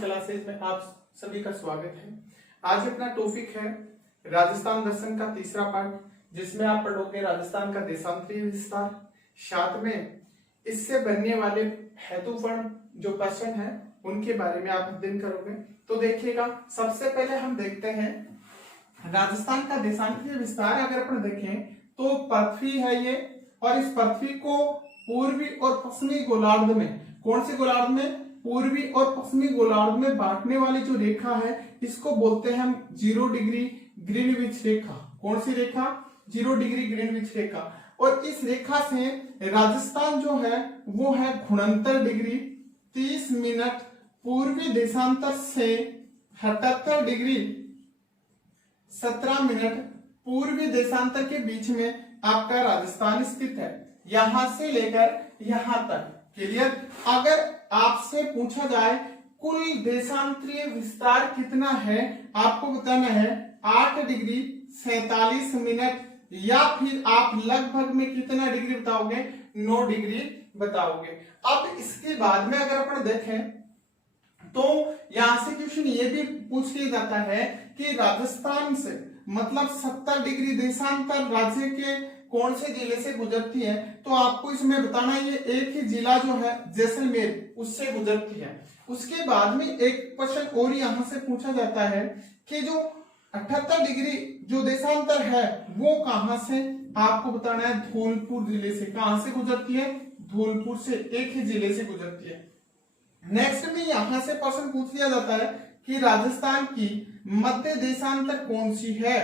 Classes में आप सभी का स्वागत है। आज अपना टॉपिक है राजस्थान दर्शन का तीसरा पार्ट, जिसमें आप पढ़ोगे राजस्थान का देशांतरीय विस्तार। साथ में इससे बनने वाले हेतुपर्ण जो क्वेश्चन है उनके बारे में आप अध्ययन करोगे। तो देखिएगा, सबसे पहले हम देखते हैं राजस्थान का देशांतरीय विस्तार। अगर अपन देखें तो पृथ्वी है ये, और इस पृथ्वी को पूर्वी और पश्चिमी गोलार्ध में, कौन से गोलार्ध में? पूर्वी और पश्चिमी गोलार्ध में बांटने वाली जो रेखा है इसको बोलते हैं हम 0 डिग्री ग्रीनविच रेखा। कौन सी रेखा? 0 डिग्री ग्रीनविच रेखा। और इस रेखा से राजस्थान जो है वो है घुणंतर डिग्री 30 मिनट पूर्वी देशांतर से 78 डिग्री 17 मिनट पूर्वी देशांतर के बीच में आपका राजस्थान स्थित है, यहां से लेकर यहां तक। क्लियर? अगर आपसे पूछा जाए कुल देशांतरीय विस्तार कितना है, आपको बताना है 8 डिग्री 47 मिनट, या फिर आप लगभग में कितना डिग्री बताओगे? 9 डिग्री बताओगे। अब इसके बाद में अगर अपन देखें तो यहां से क्वेश्चन ये भी पूछ लिया जाता है कि राजस्थान से मतलब 70 डिग्री देशांतर राज्य के कौन से जिले से गुजरती है, तो आपको इसमें बताना है ये एक ही जिला जो है जैसलमेर उससे गुजरती है। उसके बाद में एक क्वेश्चन और यहां से पूछा जाता है कि जो 78 डिग्री जो देशांतर है वो कहां से, आपको बताना है धौलपुर जिले से। कहां से गुजरती है? धौलपुर से, एक ही जिले से गुजरती है। नेक्स्ट में यहां से प्रश्न पूछ लिया जाता है कि राजस्थान की मध्य देशांतर कौन सी है।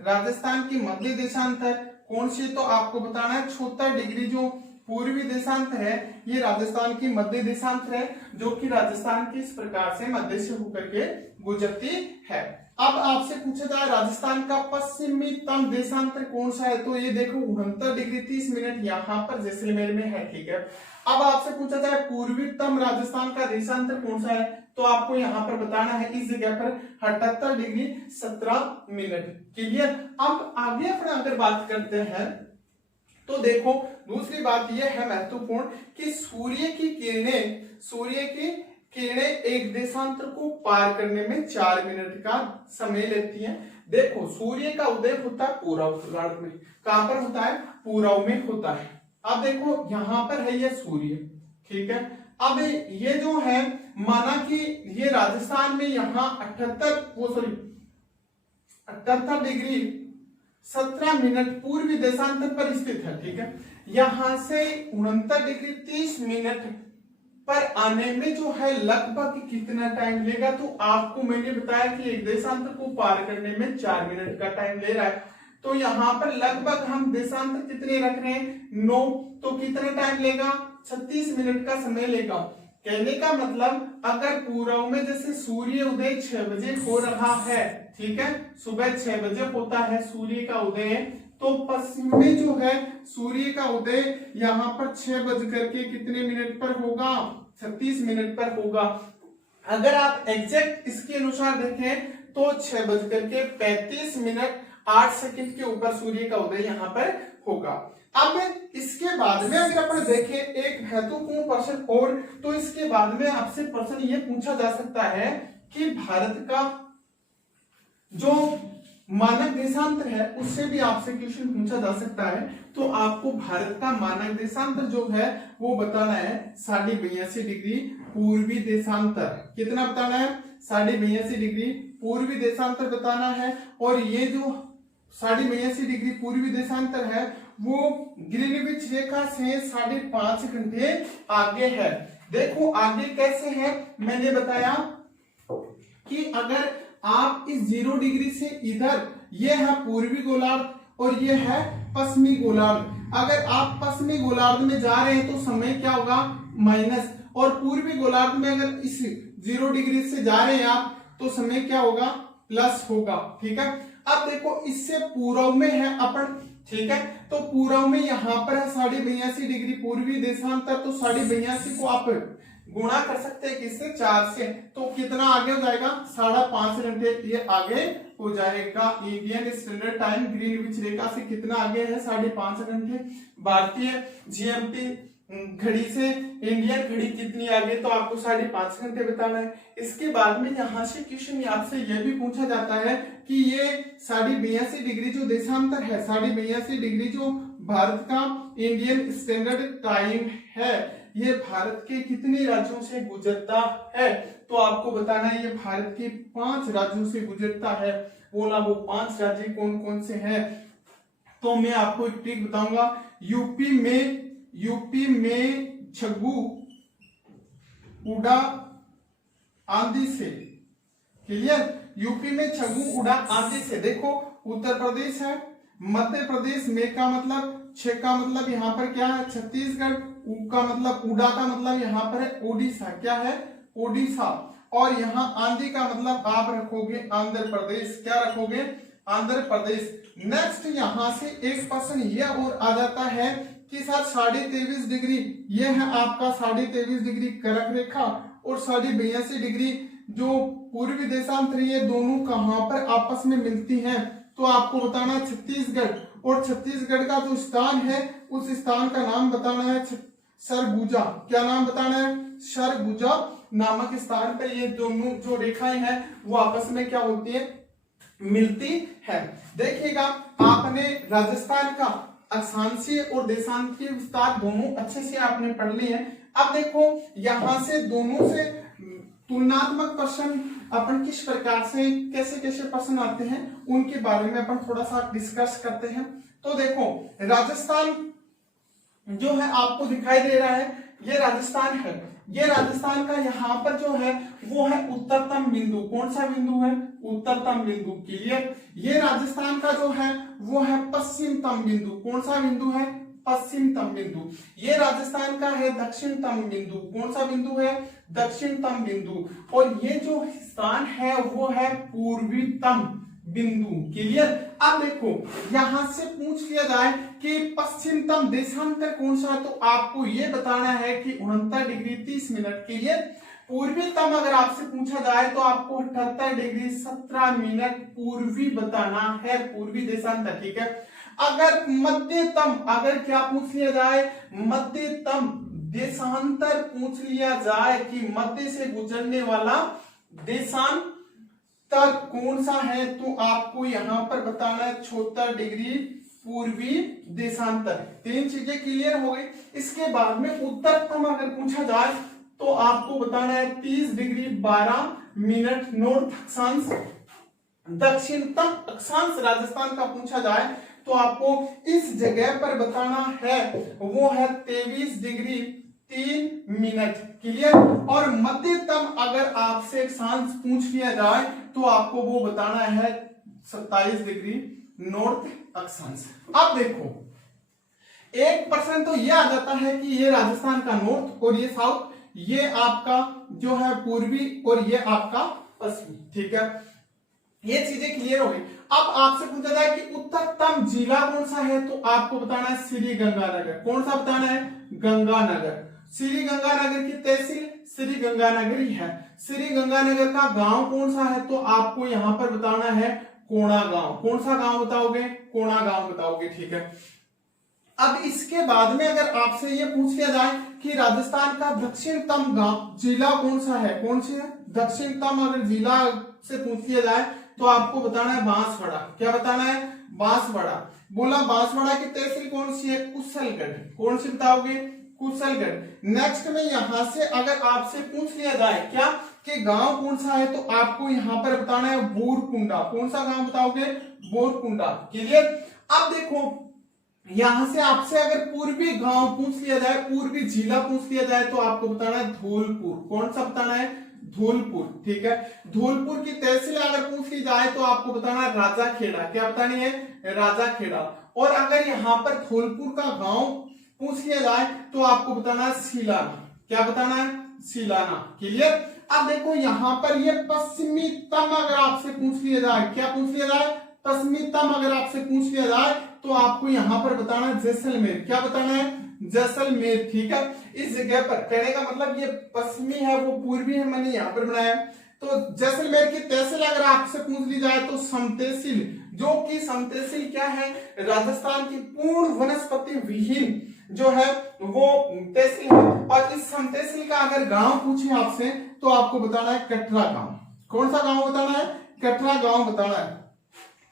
राजस्थान की मध्य देशांतर कौन सी, तो आपको बताना है 76 डिग्री जो पूर्वी देशांतर है ये राजस्थान की मध्य देशांतर है, जो कि राजस्थान की इस प्रकार से मध्य से होकर के गुजरती है। अब आपसे पूछा जाए राजस्थान का पश्चिमीतम देशांतर कौन सा है, तो ये देखो 69 डिग्री 30 मिनट यहाँ पर जैसलमेर में है। ठीक है। अब आपसे पूछा जाए पूर्वीतम राजस्थान का देशांतर कौन सा है, तो आपको यहाँ पर बताना है इस जगह पर 78 डिग्री 17 मिनट। क्लियर? अब आगे अपन अगर बात करते हैं तो देखो दूसरी बात यह है महत्वपूर्ण कि सूर्य की किरणें एक देशांतर को पार करने में 4 मिनट का समय लेती हैं। देखो सूर्य का उदय होता है पूर्व गोलार्ध में। कहां पर होता है? पूर्व में होता है। अब देखो यहां पर है ये सूर्य, ठीक है। अब ये जो है माना कि ये राजस्थान में यहाँ 78 डिग्री 17 मिनट पूर्वी देशांतर पर स्थित है। ठीक है। यहां से 69 डिग्री 30 मिनट पर आने में जो है लगभग कितना टाइम लेगा, तो आपको मैंने बताया कि एक देशांतर को पार करने में 4 मिनट का टाइम ले रहा है। तो यहाँ पर लगभग हम देशांतर कितने रख रहे हैं? 9। तो कितना टाइम लेगा? 36 मिनट का समय लेगा। कहने का मतलब अगर पूर्व में जैसे सूर्य उदय 6 बजे हो रहा है, ठीक है, सुबह 6 बजे होता है सूर्य का उदय, तो पश्चिम में जो है सूर्य का उदय यहाँ पर 6 बज करके कितने मिनट पर होगा? 36 मिनट पर होगा। अगर आप एग्जैक्ट इसके अनुसार देखें तो 6 बज करके 35 मिनट 8 सेकंड के ऊपर सूर्य का उदय यहाँ पर होगा। अब इसके बाद में अगर अपन देखें एक महत्वपूर्ण प्रश्न और, तो इसके बाद में आपसे प्रश्न ये पूछा जा सकता है कि भारत का जो मानक देशांतर है उससे भी आपसे क्वेश्चन पूछा जा सकता है। तो आपको भारत का मानक देशांतर जो है वो बताना है 82.5 डिग्री पूर्वी देशांतर। कितना बताना है? 82.5 डिग्री पूर्वी देशांतर बताना है। और ये जो 82.5 डिग्री पूर्वी देशांतर है वो ग्रीनविच रेखा से 5.5 घंटे आगे है। देखो आगे कैसे है, मैंने बताया कि अगर आप इस 0 डिग्री से इधर, ये है पूर्वी गोलार्ध और ये है पश्चिमी गोलार्ध, अगर आप पश्चिमी गोलार्ध में जा रहे हैं तो समय क्या होगा? माइनस, और पूर्वी गोलार्ध में अगर इस 0 डिग्री से जा रहे हैं आप तो समय क्या होगा? प्लस होगा। ठीक है। अब देखो इससे पूर्व में है अपन, ठीक है, तो पूर्व में यहाँ पर है 82.5 डिग्री पूर्वी देशांतर, तो 82.5 को आप गुणा कर सकते हैं किससे? 4 से, तो कितना आगे हो जाएगा? 5.5 घंटे ये आगे हो जाएगा। इंडियन स्टैंडर्ड टाइम ग्रीनविच रेखा से कितना आगे है? 5.5 घंटे। भारतीय जीएमटी घड़ी से इंडियन घड़ी कितनी आगे, तो आपको 5.5 घंटे बताना है। इसके बाद में यहाँ से क्वेश्चन आपसे यह भी पूछा जाता है कि ये 82.5 डिग्री जो देशांतर है, 82.5 डिग्री जो भारत का इंडियन स्टैंडर्ड टाइम है, ये भारत के कितने राज्यों से गुजरता है, तो आपको बताना है ये भारत के 5 राज्यों से गुजरता है। बोला वो 5 राज्य कौन कौन से हैं, तो मैं आपको एक ट्रिक बताऊंगा। यूपी में छग्गू उड़ा आंधी से, क्लियर, यूपी में छग्गू उड़ा आंधी से। देखो उत्तर प्रदेश है, मध्य प्रदेश में का मतलब, छ का मतलब यहाँ पर क्या है छत्तीसगढ़, उ का मतलब, उड़ा का मतलब यहाँ पर है ओडिशा, क्या है ओडिशा, और यहाँ आंधी का मतलब आप रखोगे आंध्र प्रदेश, क्या रखोगे आंध्र प्रदेश। नेक्स्ट यहाँ से एक क्वेश्चन ये और आ जाता है कि सर 23.5 डिग्री ये है आपका 23.5 डिग्री कर्क रेखा और 82.5 डिग्री जो पूर्वी देशांतर, ये दोनों कहां पर आपस में मिलती हैं, तो आपको बताना है छत्तीसगढ़, और छत्तीसगढ़ का जो स्थान है उस स्थान का नाम बताना है सरगुजा। क्या नाम बताना है, सरगुजा नामक स्थान पर ये दोनों जो रेखाएं हैं वो आपस में क्या होती है, मिलती है। देखिएगा आपने राजस्थान का अक्षांशीय और देशांतीय विस्तार दोनों अच्छे से आपने पढ़ लिए हैं। अब देखो यहां से दोनों से तुलनात्मक प्रश्न अपन किस प्रकार से कैसे कैसे प्रश्न आते हैं उनके बारे में अपन थोड़ा सा डिस्कस करते हैं। तो देखो राजस्थान जो है आपको दिखाई दे रहा है, ये राजस्थान है, ये राजस्थान का यहाँ पर जो है वो है उत्तरतम बिंदु। कौन सा बिंदु है, उत्तरतम बिंदु, क्लियर। ये राजस्थान का जो है वो है पश्चिमतम बिंदु। कौन सा बिंदु है, पश्चिमतम बिंदु। ये राजस्थान का है दक्षिणतम बिंदु। कौन सा बिंदु है, दक्षिणतम बिंदु। और ये जो स्थान है वो है पूर्वीतम बिंदु, क्लियर। अब देखो यहां से पूछ लिया जाए कि पश्चिमतम देशांतर कौन सा है, तो आपको ये बताना है कि 69 डिग्री 30 मिनट, क्लियर। पूर्वीतम अगर आपसे पूछा जाए तो आपको 78 डिग्री 17 मिनट पूर्वी बताना है, पूर्वी देशांतर, ठीक है। अगर मध्यतम, अगर क्या पूछ लिया जाए, मध्यतम देशांतर पूछ लिया जाए कि मध्य से गुजरने वाला देशांतर कौन सा है, तो आपको यहां पर बताना है 76 डिग्री पूर्वी देशांतर। 3 चीजें क्लियर हो गई। इसके बाद में उत्तरतम अगर पूछा जाए तो आपको बताना है 30 डिग्री 12 मिनट नॉर्थ अक्षांश। दक्षिणतम अक्षांश राजस्थान का पूछा जाए तो आपको इस जगह पर बताना है वो है 23 डिग्री 3 मिनट, क्लियर। और मध्यतम अगर आपसे अक्षांश पूछ लिया जाए तो आपको वो बताना है 27 डिग्री नॉर्थ अक्षांश। अब देखो 1% तो ये आ जाता है कि ये राजस्थान का नॉर्थ और ये साउथ, ये आपका जो है पूर्वी और ये आपका पश्चिमी, ठीक है। ये चीजें क्लियर हो गई। अब आपसे पूछा जाए कि उत्तरतम जिला कौन सा है, तो आपको बताना है श्री गंगानगर। कौन सा बताना है, गंगानगर। श्री गंगानगर की तहसील श्री गंगानगर ही है। श्री गंगानगर का गांव कौन सा है, तो आपको यहां पर बताना है कोणा गांव। कौन सा गांव बताओगे, कोणा गांव बताओगे, ठीक है। अब इसके बाद में अगर आपसे ये पूछ लिया जाए कि राजस्थान का दक्षिणतम गांव जिला कौन सा है, कौन सी है दक्षिणतम, अगर जिला से पूछ लिया जाए तो आपको बताना है बांसवाड़ा। क्या बताना है, बांसवाड़ा। बोला बांसवाड़ा की तहसील कौन सी है, कुशलगढ़। कौन सी बताओगे, कुशलगढ़। नेक्स्ट में यहां से अगर आपसे पूछ लिया जाए क्या कि गांव कौन सा है, तो आपको यहां पर बताना है बोरकुंडा। कौन सा गांव बताओगे, बोरकुंडा, क्लियर। अब देखो यहां से आपसे अगर पूर्वी गांव पूछ लिया जाए, पूर्वी जिला पूछ लिया जाए, तो आपको बताना है धौलपुर। कौन सा बताना है, धौलपुर, ठीक है। धौलपुर की तहसील अगर पूछ ली जाए तो आपको बताना है राजाखेड़ा। क्या बतानी है, राजाखेड़ा। और अगर यहाँ पर धौलपुर का गांव पूछ लिया जाए तो आपको बताना है सीलाना। क्या बताना है, सीलाना, क्लियर। अब देखो यहाँ पर ये पश्चिमीतम अगर आपसे पूछ लिया जाए, क्या पूछ लिया जाए, पश्चिमीतम अगर आपसे पूछ लिया जाए तो आपको यहाँ पर बताना है जैसलमेर। क्या बताना है, जैसलमेर, ठीक है। इस जगह पर कहने का मतलब ये पश्चिमी है वो पूर्वी है, मैंने यहाँ पर बनाया। तो जैसलमेर की तहसील अगर आपसे पूछ ली जाए तो समतहसील, जो कि समतहसील क्या है, राजस्थान की पूर्ण वनस्पति विहीन जो है वो तहसील है। और इस तहसील का अगर गांव पूछे आपसे तो आपको बताना है कटरा गांव। कौन सा गांव बताना है? कटरा गांव बताना है,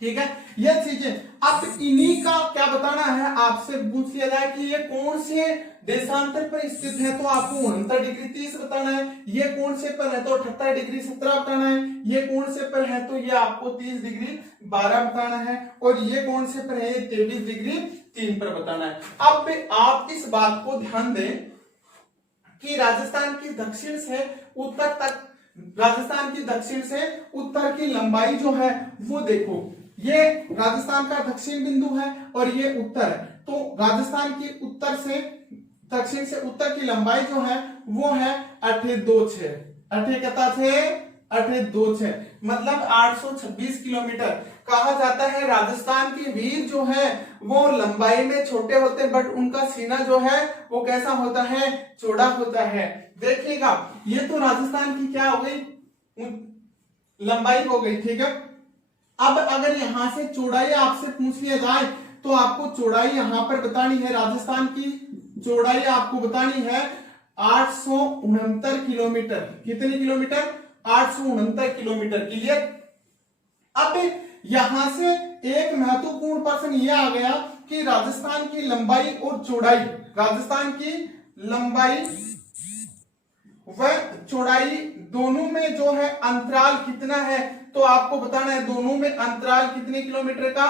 ठीक है। ये चीजें अब इन्हीं का क्या बताना है, आपसे पूछ लिया जाए कि ये कौन से देशांतर पर स्थित है, तो आपको 69 डिग्री 30 बताना है। ये कौन से पर है तो 78 डिग्री 17 बताना है। ये कौन से पर है तो ये आपको 30 डिग्री 12 बताना है। और ये कौन से पर है, 23 डिग्री 3 पर बताना है। अब आप इस बात को ध्यान दें कि राजस्थान की दक्षिण से उत्तर तक, राजस्थान की दक्षिण से उत्तर की लंबाई जो है वो देखो, ये राजस्थान का दक्षिण बिंदु है और ये उत्तर है। तो राजस्थान की उत्तर से दक्षिण से उत्तर की लंबाई जो है वो है 826, 826 मतलब 826 किलोमीटर। कहा जाता है राजस्थान के वीर जो है वो लंबाई में छोटे होते हैं, बट उनका सीना जो है वो कैसा होता है, चौड़ा होता है। देखिएगा ये तो राजस्थान की क्या हो गई, लंबाई हो गई, ठीक है। अब अगर यहां से चौड़ाई आपसे पूछ लिया जाए तो आपको चौड़ाई यहां पर बतानी है, राजस्थान की चौड़ाई आपको बतानी है 869 किलोमीटर। कितने किलोमीटर? 869 किलोमीटर। क्लियर। अब यहां से एक महत्वपूर्ण प्रश्न यह आ गया कि राजस्थान की लंबाई और चौड़ाई, राजस्थान की लंबाई व चौड़ाई दोनों में जो है अंतराल कितना है, तो आपको बताना है दोनों में अंतराल कितने किलोमीटर का,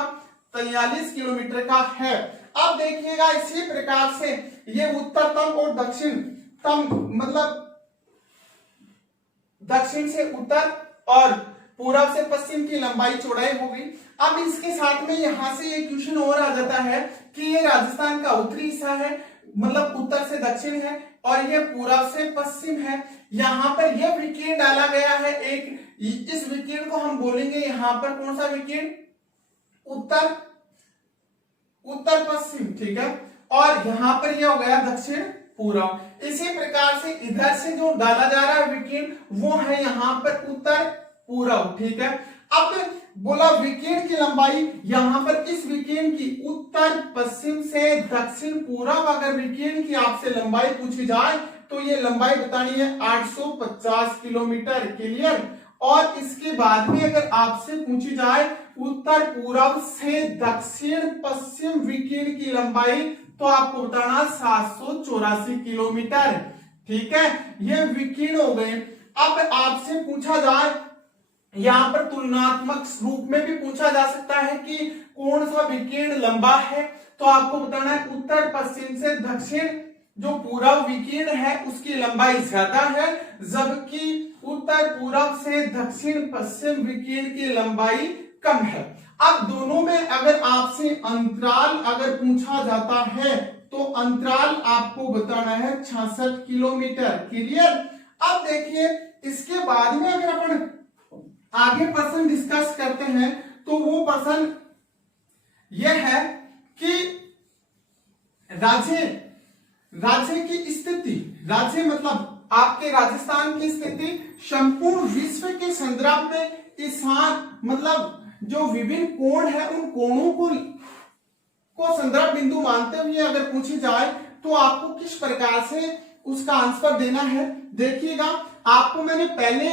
43 किलोमीटर का है। अब देखिएगा इसी प्रकार से ये उत्तरतम और दक्षिणतम, मतलब दक्षिण से उत्तर और पूरब से पश्चिम की लंबाई चौड़ाई हो गई। अब इसके साथ में यहां से ये क्वेश्चन और आ जाता है कि ये राजस्थान का उत्तरी हिस्सा है, मतलब उत्तर से दक्षिण है, और ये पूरब से पश्चिम है। यहां पर यह विकीर्ण डाला गया है एक, इस विकीर्ण को हम बोलेंगे यहां पर कौन सा विकीर्ण, उत्तर उत्तर पश्चिम, ठीक है। और यहां पर यह हो गया दक्षिण पूरब। इसी प्रकार से इधर से जो डाला जा रहा है विकीर्ण वो है यहां पर उत्तर पूरब, ठीक है। अब बोला विकीर्ण की लंबाई, यहां पर इस विकीर्ण की उत्तर पश्चिम से दक्षिण पूरब अगर विकीर्ण की आपसे लंबाई पूछी जाए तो ये लंबाई बतानी है 850 किलोमीटर। क्लियर। और इसके बाद में अगर आपसे पूछी जाए उत्तर पूरब से दक्षिण पश्चिम विकीर्ण की लंबाई तो आपको बताना 784 किलोमीटर, ठीक है। ये विकीर्ण हो गए। अब आपसे पूछा जाए, यहां पर तुलनात्मक रूप में भी पूछा जा सकता है कि कौन सा विकीर्ण लंबा है, तो आपको बताना है उत्तर पश्चिम से दक्षिण जो पूरब विकीर्ण है उसकी लंबाई ज्यादा है, जबकि उत्तर पूरब से दक्षिण पश्चिम विकीर्ण की लंबाई कम है। अब दोनों में अगर आपसे अंतराल अगर पूछा जाता है तो अंतराल आपको बताना है 66 किलोमीटर। क्लियर। अब देखिए इसके बाद में अगर अपन आगे प्रश्न डिस्कस करते हैं तो वो प्रश्न यह है कि राज्य की स्थिति, राज्य मतलब आपके राजस्थान की स्थिति संपूर्ण विश्व के संदर्भ में ईशान, मतलब जो विभिन्न कोण है उन कोणों को संदर्भ बिंदु मानते हुए अगर पूछी जाए तो आपको किस प्रकार से उसका आंसर देना है। देखिएगा आपको मैंने पहले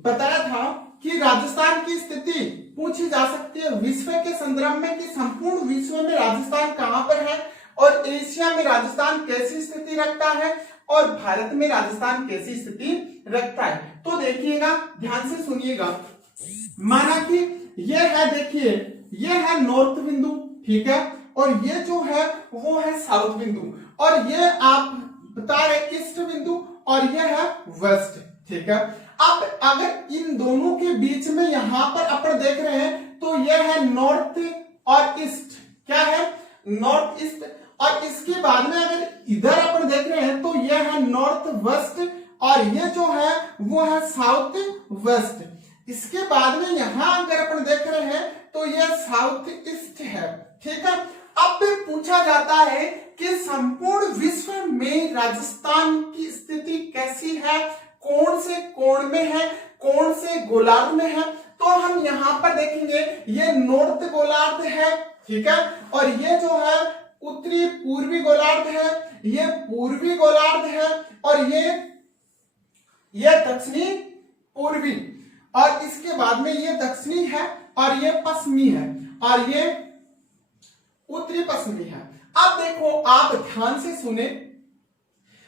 बताया था कि राजस्थान की स्थिति पूछी जा सकती है विश्व के संदर्भ में कि संपूर्ण विश्व में राजस्थान कहां पर है, और एशिया में राजस्थान कैसी स्थिति रखता है, और भारत में राजस्थान कैसी स्थिति रखता है। तो देखिएगा ध्यान से सुनिएगा, माना कि यह है, देखिए यह है नॉर्थ बिंदु, ठीक है, और ये जो है वो है साउथ बिंदु, और ये आप बता रहे ईस्ट बिंदु, और यह है वेस्ट, ठीक है। अब अगर इन दोनों के बीच में यहां पर अपन देख रहे हैं तो यह है नॉर्थ और ईस्ट, क्या है, नॉर्थ ईस्ट, और इसके बाद में अगर इधर अपन देख रहे हैं तो यह है नॉर्थ वेस्ट, और ये जो है वो है साउथ वेस्ट। इसके बाद में यहां अगर अपन देख रहे हैं तो यह साउथ ईस्ट है, ठीक है। अब पूछा जाता है कि संपूर्ण विश्व में राजस्थान की स्थिति कैसी है, कौन से कोण में है, कौन से गोलार्ध में है, तो हम यहां पर देखेंगे ये नॉर्थ गोलार्ध है, ठीक है, और ये जो है उत्तरी पूर्वी गोलार्ध है, ये पूर्वी गोलार्ध है, और ये दक्षिणी पूर्वी, और इसके बाद में ये दक्षिणी है और ये पश्चिमी है, और ये उत्तरी पश्चिमी है। अब देखो, आप ध्यान से सुने,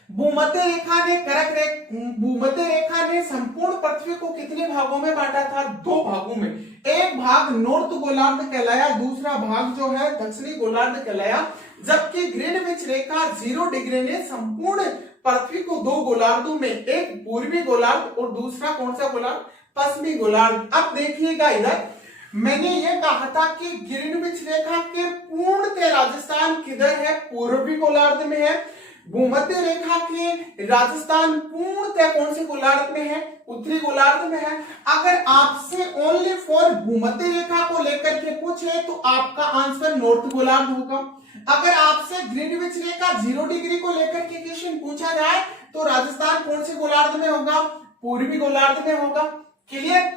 भूमध्य रेखा ने संपूर्ण पृथ्वी को कितने भागों में बांटा था? 2 भागों में। एक भाग नॉर्थ गोलार्ध कहलाया, दूसरा भाग जो है दक्षिणी गोलार्ध कहलाया। जबकि ग्रीनविच रेखा 0 डिग्री ने संपूर्ण पृथ्वी को 2 गोलार्धों में, एक पूर्वी गोलार्ध और दूसरा कौन सा गोलार्ध? पश्चिमी गोलार्ध। अब देखिएगा, इधर मैंने ये कहा था कि ग्रीनविच रेखा के पूर्णतः राजस्थान किधर है? पूर्वी गोलार्ध में है। भूमध्य रेखा के राजस्थान पूर्णतः कौन से गोलार्ध में है? उत्तरी गोलार्ध में है। अगर आपसे ओनली फॉर भूमध्य रेखा को लेकर के पूछे तो आपका आंसर नॉर्थ गोलार्ध होगा। अगर आपसे ग्रीनविच रेखा 0 डिग्री को लेकर के क्वेश्चन पूछा जाए तो राजस्थान कौन से गोलार्ध में होगा? पूर्वी गोलार्ध में होगा। क्लियर?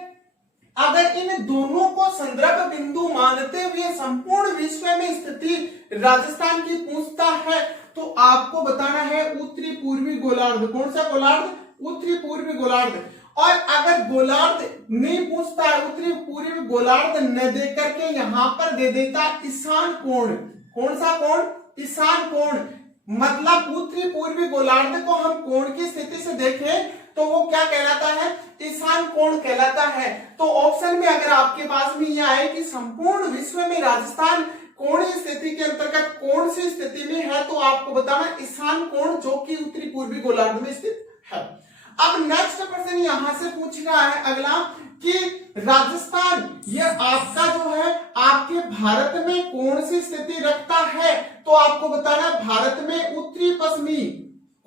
अगर इन दोनों को संदर्भ बिंदु मानते हुए संपूर्ण विश्व में स्थिति राजस्थान की पूछता है तो आपको बताना है उत्तरी पूर्वी गोलार्ध। कौन सा गोलार्ध? उत्तरी पूर्वी गोलार्ध। और अगर गोलार्ध नहीं पूछता है, उत्तरी पूर्वी गोलार्ध न दे करके यहां पर दे देता ईशान कोण। कौन सा कोण? ईशान कोण। मतलब उत्तरी पूर्वी गोलार्ध को हम कोण की स्थिति से देखें तो वो क्या कहलाता है? ईशान कोण कहलाता है। तो ऑप्शन में अगर आपके पास में यह आए कि संपूर्ण विश्व में राजस्थान कोणीय स्थिति के अंतर्गत कौन सी स्थिति में है, तो आपको बताना ईशान कोण, जो कि उत्तरी पूर्वी गोलार्ध में स्थित है। अब नेक्स्ट प्रश्न यहां से पूछ रहा है अगला कि राजस्थान ये आपका जो है आपके भारत में कौन सी स्थिति रखता है, तो आपको बताना है भारत में उत्तरी पश्चिमी।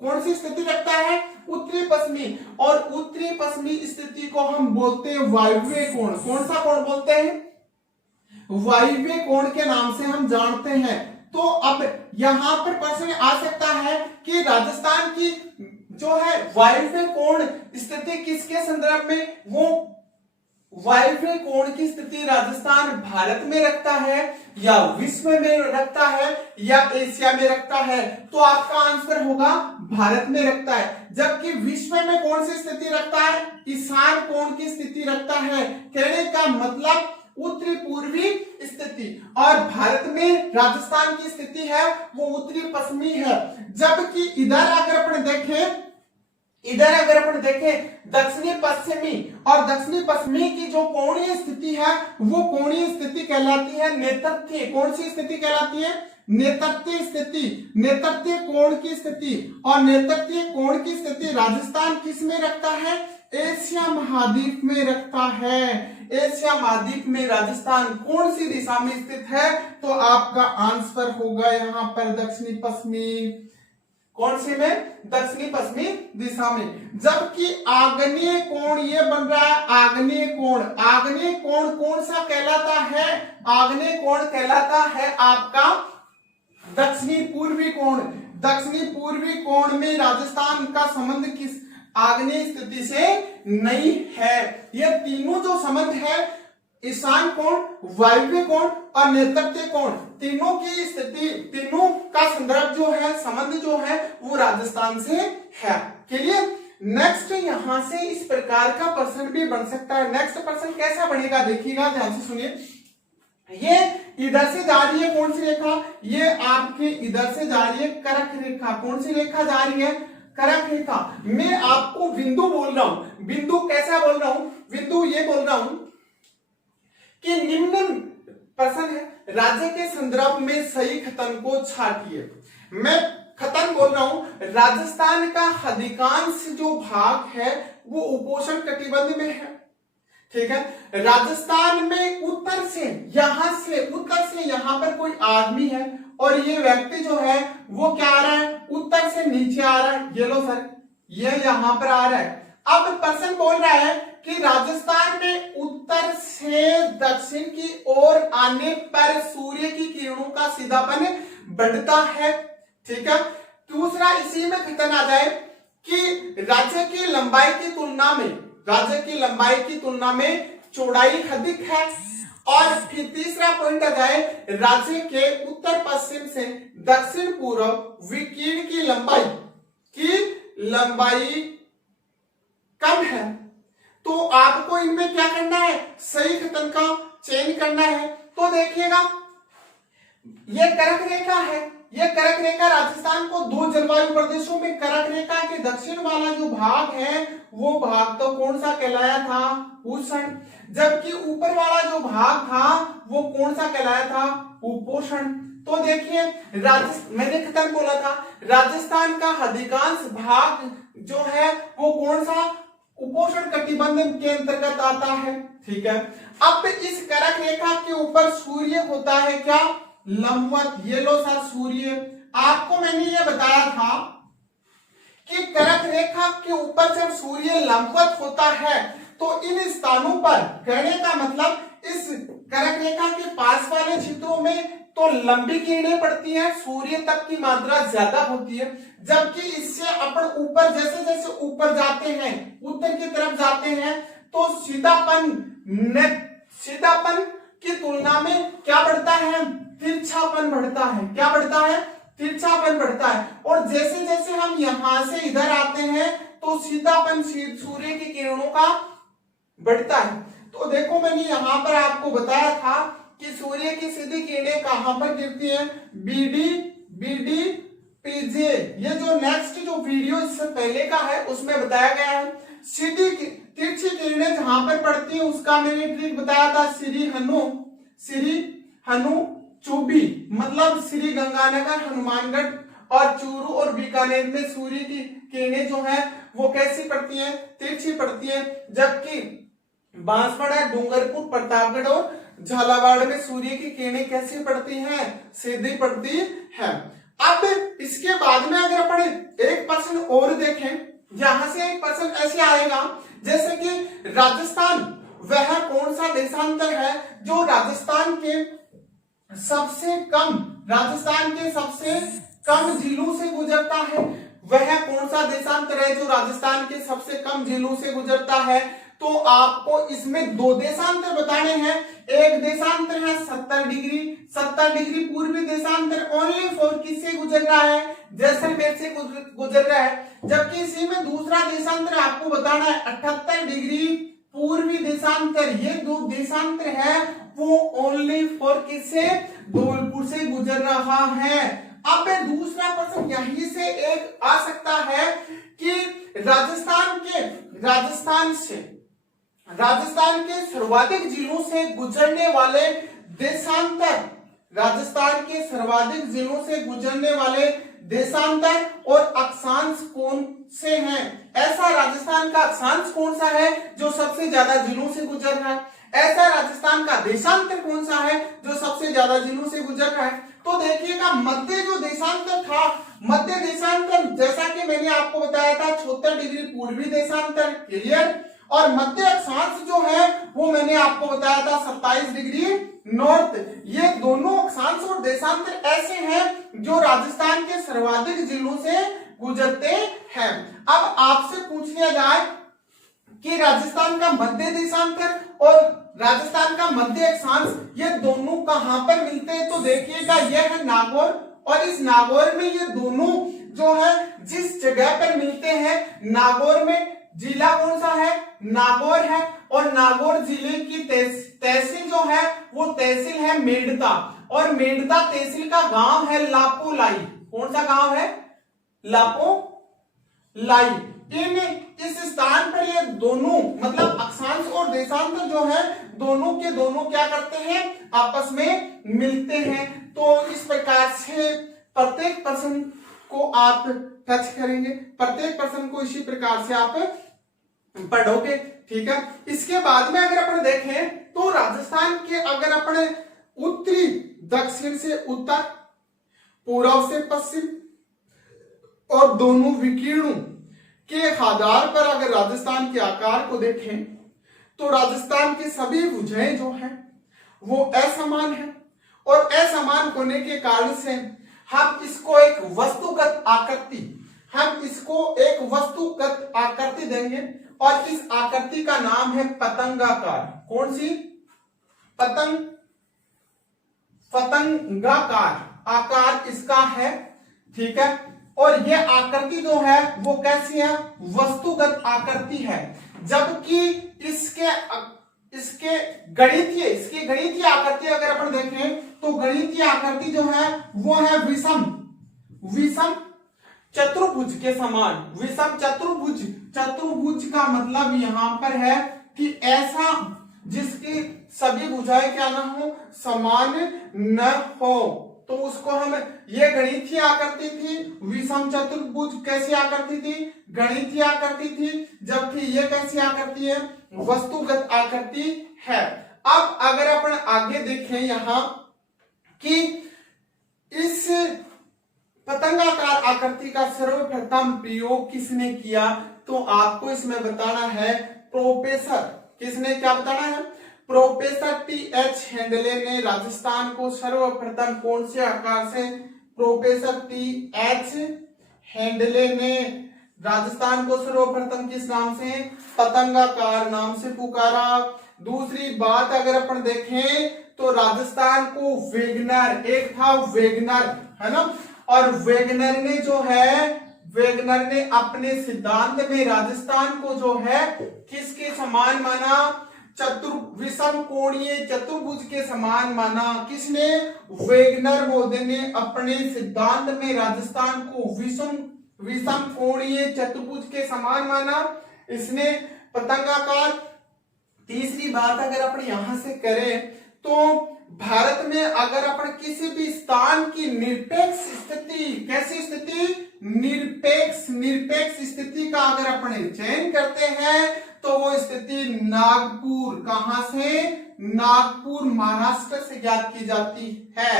कौन सी स्थिति रखता है? उत्तरी पश्चिमी। और उत्तरी पश्चिमी स्थिति को हम बोलते हैं वायव्य कोण। कौन सा कोण बोलते हैं? वायव्य कोण के नाम से हम जानते हैं। तो अब यहां पर प्रश्न आ सकता है कि राजस्थान की जो है वायव्य कोण स्थिति किसके संदर्भ में? वो वायव्य कोण की स्थिति राजस्थान भारत में रखता है या विश्व में रखता है या एशिया में रखता है, तो आपका आंसर होगा भारत में रखता है। जबकि विश्व में कौन सी स्थिति रखता है? ईशान कोण की स्थिति रखता है। कहने का मतलब उत्तरी पूर्वी स्थिति, और भारत में राजस्थान की स्थिति है वो उत्तरी पश्चिमी है। जबकि इधर अगर अपन देखें दक्षिणी पश्चिमी, और दक्षिणी पश्चिमी की जो कोणीय स्थिति है वो कोणीय स्थिति कहलाती है नेतृत्व। कौन सी स्थिति कहलाती है? नेतृत्व स्थिति, नेतृत्व कोण की स्थिति। और नेतृत्व कोण की स्थिति राजस्थान किस में रखता है? एशिया महाद्वीप में रखता है। एशिया महाद्वीप में राजस्थान कौन सी दिशा में स्थित है? तो आपका आंसर होगा यहाँ पर दक्षिणी पश्चिमी। कौन सी में? दक्षिणी पश्चिमी दिशा में। जबकि आग्नेय कोण ये बन रहा है आग्नेय कोण। आग्नेय कोण कौन सा कहलाता है? आग्नेय कोण कहलाता है आपका दक्षिणी पूर्वी कोण। दक्षिणी पूर्वी कोण में राजस्थान का संबंध किस आग्नेय स्थिति से नहीं है। ये तीनों जो संबंध है, ईशान कोण, वायव्य कोण और नेतृत्व कोण, तीनों की स्थिति, तीनों का संदर्भ जो है, संबंध जो है वो राजस्थान से है। क्लियर? नेक्स्ट यहां से इस प्रकार का प्रश्न भी बन सकता है। नेक्स्ट प्रश्न कैसा बनेगा देखिएगा, ध्यान से सुनिए। ये इधर से जा रही है कौन सी रेखा? ये आपके इधर से जा रही है कर्क रेखा। कौन सी रेखा जा रही है? कर्क रेखा। मैं आपको बिंदु बोल रहा हूं। बिंदु कैसा बोल रहा हूं? बिंदु ये बोल रहा हूं कि निम्न प्रश्न है, राज्य के संदर्भ में सही खतन को छाटिए। मैं खतन बोल रहा हूं, राजस्थान का अधिकांश जो भाग है वो उपोष्ण कटिबंध में है। ठीक है? राजस्थान में उत्तर से यहां पर कोई आदमी है और ये व्यक्ति जो है वो क्या आ रहा है? उत्तर से नीचे आ रहा है। ये लो सर, ये यहां पर आ रहा है। अब पर्सन बोल रहा है कि राजस्थान में उत्तर से दक्षिण की ओर आने पर सूर्य की किरणों का सीधापन बढ़ता है। ठीक है? दूसरा इसी में खतन आ जाए कि राज्य की लंबाई की तुलना में चौड़ाई अधिक है और फिर तीसरा पॉइंट आ जाए, राज्य के उत्तर पश्चिम से दक्षिण पूर्व विकीर्ण की लंबाई कम है। तो आपको इनमें क्या करना है, सही कथन का चयन करना है। तो देखिएगा ये कर्क रेखा है, ये कर्क रेखा राजस्थान को दो जलवायु प्रदेशों में, कर्क रेखा के दक्षिण वाला जो भाग है वो भाग तो कौन सा कहलाया था, उष्ण, जबकि ऊपर वाला जो भाग था वो कौन सा कहलाया था, उपोष्ण। तो देखिए मैंने कथन बोला था राजस्थान का अधिकांश भाग जो है वो कौन सा, उपोष्ण कटिबंध के अंतर्गत आता है, ठीक है। अब इस कर्क रेखा के ऊपर सूर्य होता है क्या, लंबवत। ये लो सर सूर्य, आपको मैंने ये बताया था कि कर्क रेखा के ऊपर जब सूर्य लंबवत होता है तो इन स्थानों पर, कहने का मतलब इस कर्क रेखा के पास वाले क्षेत्रों में तो लंबी किरणें पड़ती हैं, सूर्य तक की मात्रा ज्यादा होती है, जबकि इससे अपन ऊपर जैसे जैसे ऊपर जाते हैं, उत्तर की तरफ जाते हैं, तो सीधापन की तुलना में क्या बढ़ता है, तिरछापन बढ़ता है। क्या बढ़ता है, तिरछापन बढ़ता है। और जैसे जैसे हम यहां से इधर आते हैं तो सीधापन सूर्य की किरणों का बढ़ता है। तो देखो मैंने यहां पर आपको बताया था कि सूर्य की सीधी किरणें कहां पर गिरती हैं, बीडी पीजे। ये जो नेक्स्ट जो वीडियो इससे पहले का है उसमें बताया गया है। सीधी तिरछी किरणें जहां पर पड़ती है उसका मैंने ट्रिक बताया था, श्री हनु चूबी, मतलब श्री गंगानगर, हनुमानगढ़ और चूरू और बीकानेर में सूर्य की किरणें जो है वो कैसी पड़ती हैं, तिरछी पड़ती हैं, जबकि बांसवाड़ा, डूंगरपुर, प्रतापगढ़ और झालावाड़ में सूर्य की किरणें कैसी पड़ती हैं, सीधी पड़ती है। अब इसके बाद में अगर अपन एक प्रश्न और देखें, यहां से एक प्रश्न ऐसे आएगा जैसे कि राजस्थान वह कौन सा देशांतर है जो राजस्थान के सबसे कम जिलों से गुजरता है, वह कौन सा देशांतर है जो राजस्थान के सबसे कम जिलों से गुजरता है। तो आपको इसमें दो देशांतर बताने हैं। एक देशांतर है 70 डिग्री पूर्वी देशांतर, ओनली फॉर किससे गुजर रहा है, जैसलमेर से गुजर रहा है। जबकि इसी में दूसरा देशांतर आपको बताना है 78 डिग्री पूर्वी देशांतर। ये दो देशांतर है वो ओनली फॉर किससे, धौलपुर से गुजर रहा है। अब दूसरा प्रश्न यहीं से एक आ सकता है कि राजस्थान के सर्वाधिक जिलों से गुजरने वाले देशांतर, राजस्थान के सर्वाधिक जिलों से गुजरने वाले देशांतर और अक्षांश कौन से हैं। ऐसा राजस्थान का अक्षांश कौन सा है जो सबसे ज्यादा जिलों से गुजर रहा है, ऐसा राजस्थान का देशांतर कौन सा है जो सबसे ज्यादा जिलों से गुजर रहा है। तो देखिएगा मध्य जो देशांतर था, मध्य देशांतर जैसा कि मैंने आपको बताया था 76 डिग्री पूर्वी देशांतर, क्लियर। और मध्य अक्षांश जो है वो मैंने आपको बताया था 27 डिग्री नॉर्थ। ये दोनों अक्षांश और देशांतर ऐसे हैं जो राजस्थान के सर्वाधिक जिलों से गुजरते हैं। अब आपसे पूछ लिया जाए कि राजस्थान का मध्य देशांतर और राजस्थान का मध्य अक्षांश ये दोनों कहां पर मिलते हैं, तो देखिएगा यह है नागौर, और इस नागौर में ये दोनों जो है जिस जगह पर मिलते हैं, नागौर में जिला कौन सा है, नागौर है, और नागौर जिले की तहसील जो है वो तहसील है मेड़ता, और मेड़ता तहसील का गांव है लापोलाई। कौन सा गांव है, लापोलाई। इस स्थान पर ये दोनों मतलब अक्षांश और देशांतर जो है दोनों के दोनों क्या करते हैं, आपस में मिलते हैं। तो इस प्रकार से प्रत्येक प्रश्न को आप टच करेंगे, प्रत्येक प्रश्न को इसी प्रकार से आप पढ़ोगे, ठीक है। इसके बाद में अगर अपन देखें तो राजस्थान के अगर अपने उत्तरी दक्षिण से उत्तर, पूर्व से पश्चिम और दोनों विकिरणों के आधार पर अगर राजस्थान के आकार को देखें तो राजस्थान की सभी भुजाएं जो हैं वो असमान है, और असमान होने के कारण से हम इसको एक वस्तुगत आकृति देंगे, और इस आकृति का नाम है पतंगाकार। कौन सी, पतंग पतंगाकार आकार इसका है, ठीक है। और ये आकृति जो है वो कैसी है, वस्तुगत आकृति है, जबकि इसके गणितीय आकृति अगर अपन देखें तो गणितीय आकृति जो है वो है विषम चतुर्भुज के समान। विषम चतुर्भुज का मतलब यहां पर है कि ऐसा जिसकी सभी भुजाएं क्या ना हो, समान न हो, तो उसको हम, ये गणितीय आकृति थी। विषम चतुर्भुज कैसी आकृति थी, गणितीय आकृति थी, जबकि ये कैसी आकृति है, वस्तुगत आकृति है। अब अगर अपन आगे देखें यहां कि इस पतंगाकार आकृति का सर्वप्रथम प्रयोग किसने किया, तो आपको इसमें बताना है प्रोफेसर, किसने क्या बताना है, प्रोफेसर टी.एच. हेंडले ने राजस्थान को सर्वप्रथम कौन से आकार से, प्रोफेसर टी.एच. हेंडले ने राजस्थान को सर्वप्रथम किस नाम से, पतंगाकार नाम से पुकारा। दूसरी बात अगर अपन देखें तो राजस्थान को वेगनर, एक था वेगनर, है ना, और वेगनर ने जो है, वेगनर ने अपने सिद्धांत में राजस्थान को जो है किसके समान माना, विषम कोणीय चतुर्भुज के समान माना। किसने, वेगनर महोदय ने अपने सिद्धांत में राजस्थान को विषम कोणीय चतुर्भुज के समान माना, इसने पतंगाकार। तीसरी बात अगर अपन यहां से करें तो भारत में अगर अपन किसी भी स्थान की निरपेक्ष स्थिति, कैसी स्थिति, निरपेक्ष स्थिति का अगर अपन चयन करते हैं तो वो स्थिति नागपुर, कहां से, नागपुर महाराष्ट्र से ज्ञात की जाती है।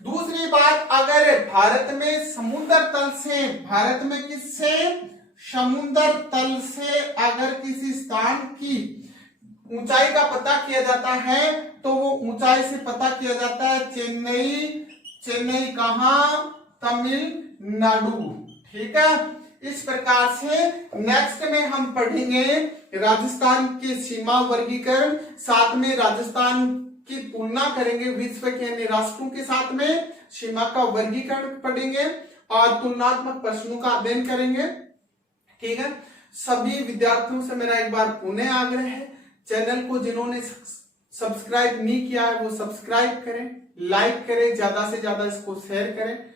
दूसरी बात, अगर भारत में समुद्र तल से, भारत में किससे, समुद्र तल से अगर किसी स्थान की ऊंचाई का पता किया जाता है तो वो ऊंचाई से पता किया जाता है चेन्नई कहां, तमिलनाडु, ठीक है। इस प्रकार से नेक्स्ट में हम पढ़ेंगे राजस्थान के सीमा वर्गीकरण, साथ में राजस्थान की तुलना करेंगे विश्व के अन्य राष्ट्रों के साथ में, सीमा का वर्गीकरण पढ़ेंगे और तुलनात्मक प्रश्नों का अध्ययन करेंगे, ठीक है। सभी विद्यार्थियों से मेरा एक बार पुनः आग्रह है, चैनल को जिन्होंने सब्सक्राइब नहीं किया है वो सब्सक्राइब करें, लाइक करें, ज्यादा से ज्यादा इसको शेयर करें।